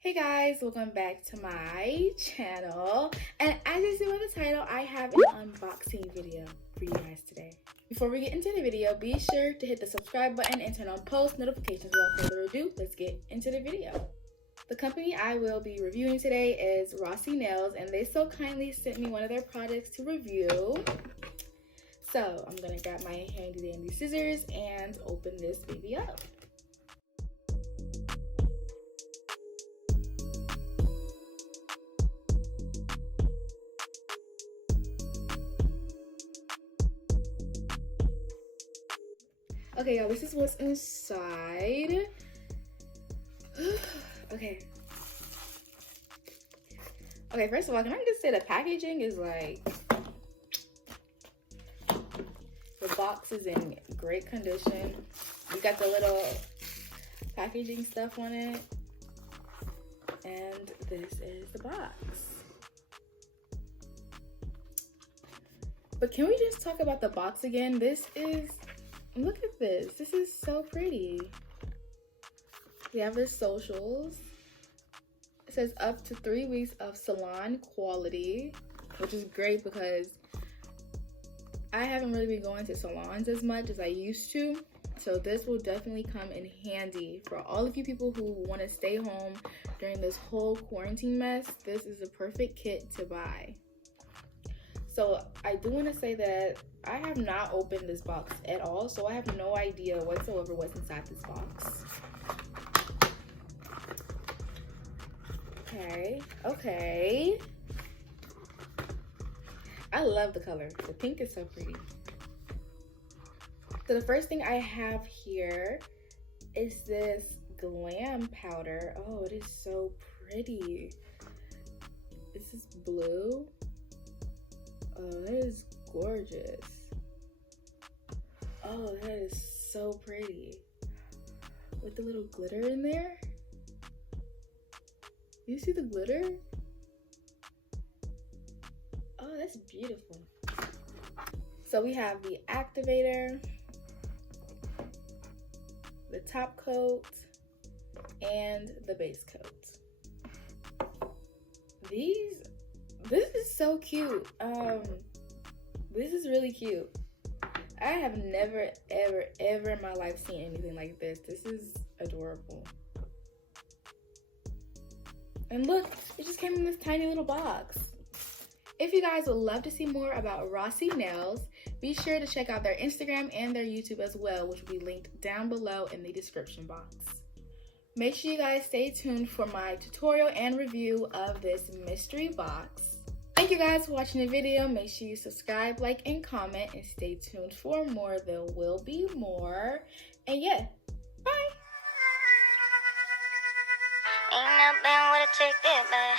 Hey guys, welcome back to my channel, and as you see by the title, I have an unboxing video for you guys today. Before we get into the video, be sure to hit the subscribe button and turn on post notifications. Without further ado, let's get into the video. The company I will be reviewing today is Rossi Nails, and they so kindly sent me one of their products to review. So I'm gonna grab my handy dandy scissors and open this baby up. Okay, y'all, this is what's inside. Okay, first of all, can I just say the packaging is like, the box is in great condition. You got the little packaging stuff on it, and this is the box. But can we just talk about the box again? Look at this. This is so pretty. We have the socials. It says up to 3 weeks of salon quality, which is great because I haven't really been going to salons as much as I used to. So this will definitely come in handy for all of you people who want to stay home during this whole quarantine mess. This is a perfect kit to buy. So I do want to say that I have not opened this box at all, so I have no idea whatsoever what's inside this box. Okay. I love the color. The pink is so pretty. So the first thing I have here is this glam powder. Oh, it is so pretty. This is blue. Oh, that is gorgeous. Oh, that is so pretty. With the little glitter in there. You see the glitter? Oh, that's beautiful. So we have the activator, the top coat, and the base coat. This is so cute. This is really cute. I have never, ever in my life seen anything like this. This is adorable. And look, it just came in this tiny little box. If you guys would love to see more about Rossi Nails, be sure to check out their Instagram and their YouTube as well, which will be linked down below in the description box. Make sure you guys stay tuned for my tutorial and review of this mystery box. Thank you guys for watching the video. Make sure you subscribe, like, and comment, and stay tuned for more. There will be more. And yeah, bye. Ain't no been with a tick that bad.